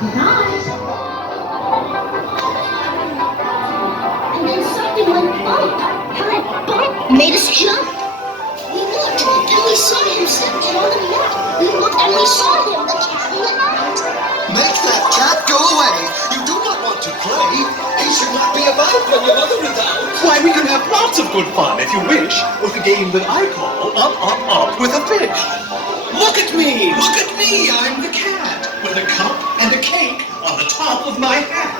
Nice. And then something went bump. How that bump made us jump. We looked, and we saw him stepping on the mat. We looked, and we saw him, the cat in the night. Make that cat go away. You do not want to play. He should not be about when your mother is out. Why, we can have lots of good fun, if you wish, with a game that I call Up with a Fish. Look at me! Look at me! I'm the cat, with a cup and a cake on the top of my hat.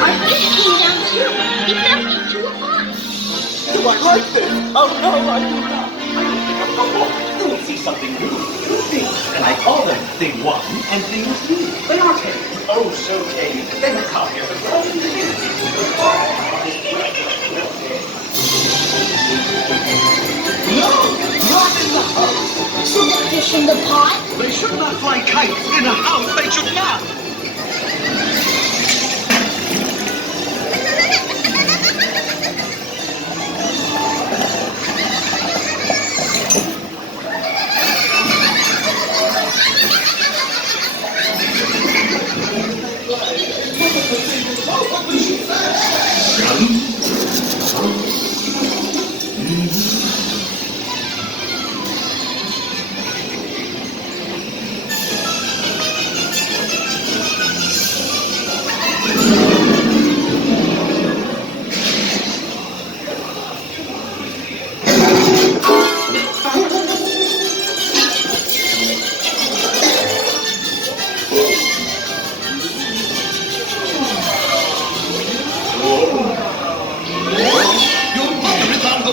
Our fish came down too. He fell into a pond. Do I like this? Oh no, I do not. You will see something new. Two things, and I call them Thing 1 and Thing 2. They are tame. Oh, so tame. They have copy of the golden thing. No, not in the house. So the fish in the pond? They should not fly kites in a house. They should not.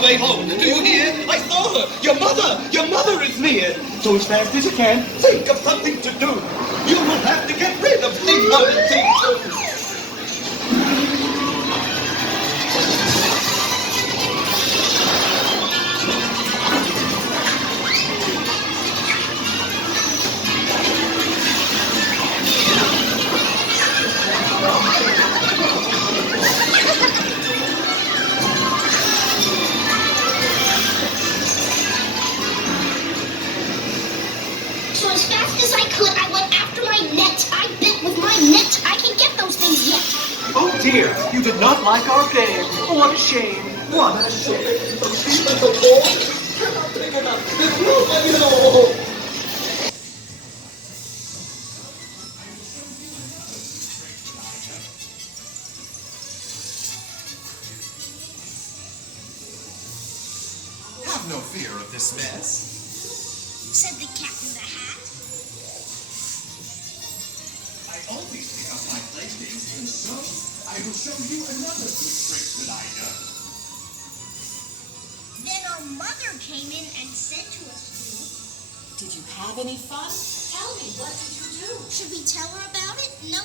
Way home. Do you hear? I saw her. Your mother is near. So as fast as you can, think of something to do. You will have to get rid of Thing 1 and Thing 2. So as fast as I could, I went after my net. I bet with my net I can get those things yet. Oh dear, you did not like our game. What a shame. What a shame. The ball cannot pick it up. There's no way at all. Have no fear of this mess. Said the cat in the hat. I always pick up my playthings, and so I will show you another good trick that I know. Then our mother came in and said to us two, Did you have any fun? Tell me, what did you do? should we tell her about it? No,